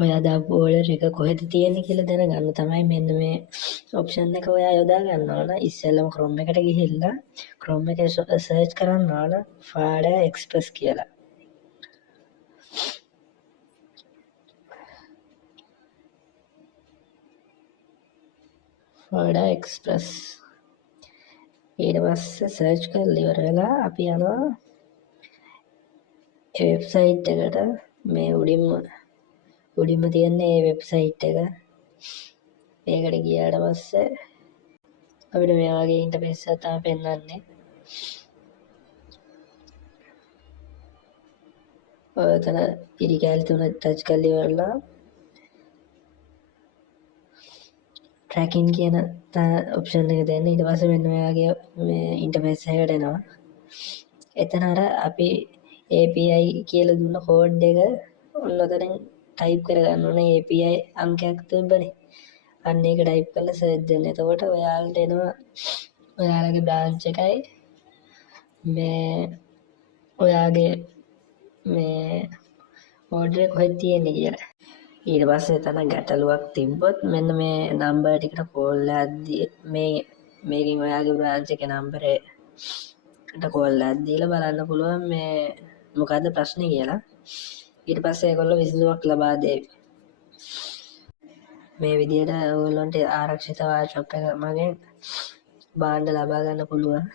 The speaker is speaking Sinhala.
ඔයා දාපු ඕඩර් එක කොහෙද තියෙන්නේ කියලා දැනගන්න තමයි මෙන්න මේ ඔප්ෂන් එක ඔයා යොදා ගන්න ඕන. ඉස්සෙල්ලම Chrome එකට ගිහිල්ලා Chrome එකේ සර්ච් කරන්න ඕන FADA Express කියලා. FADA Express ඊට පස්සේ සර්ච් කරලා ඉවර වෙලා අපි යනවා ඒ වෙබ්සයිට් එකට. මේ උඩින්ම තියෙන මේ වෙබ්සයිට් එක. ඒකට ගියාට පස්සේ අපිට මේ වගේ ඉන්ටර්ෆේස් එකක් තමයි පෙන්වන්නේ. ඔතන ඉරි කැලි තුන ටච් කරලා ඉවරලා tracking කියන ඔප්ෂන් එක දෙන්න. ඊට පස්සේ මෙන්න මේ වගේ මේ ඉන්ටර්ෆේස් එකකට එනවා. එතන අර අපි API කියලා දුන්න කෝඩ් එක ඔන්න ඔතනින් ටයිප් කරගන්න ඕනේ. API අංකයක් තිබ්බනේ. අන්න ඒක ටයිප් කරලා සර්ච් දෙන්න. එතකොට ඔයාලට එනවා ඔයාලගේ බ්‍රාන්ච් එකයි මේ ඔයාගේ මේ ඕඩර් එක කොහෙද තියෙන්නේ කියලා. ඊට පස්සේ එතන ගැටලුවක් තිබ්බොත් මෙන්න මේ නම්බර් ටිකට කෝල් එකක් මේකෙන් ඔයාගේ බ්‍රාන්ච් එකේ නම්බරේට කෝල් එකක් දීලා බලන්න පුළුවන් මේ මොකද්ද ප්‍රශ්නේ කියලා. ඊට පස්සේ ඒගොල්ලෝ විසඳුමක් ලබා දෙයි. මේ විදිහට ඔයගොල්ලන්ට ආරක්ෂිත ෂොප් එක මගෙන් භාණ්ඩ ලබා ගන්න පුළුවන්.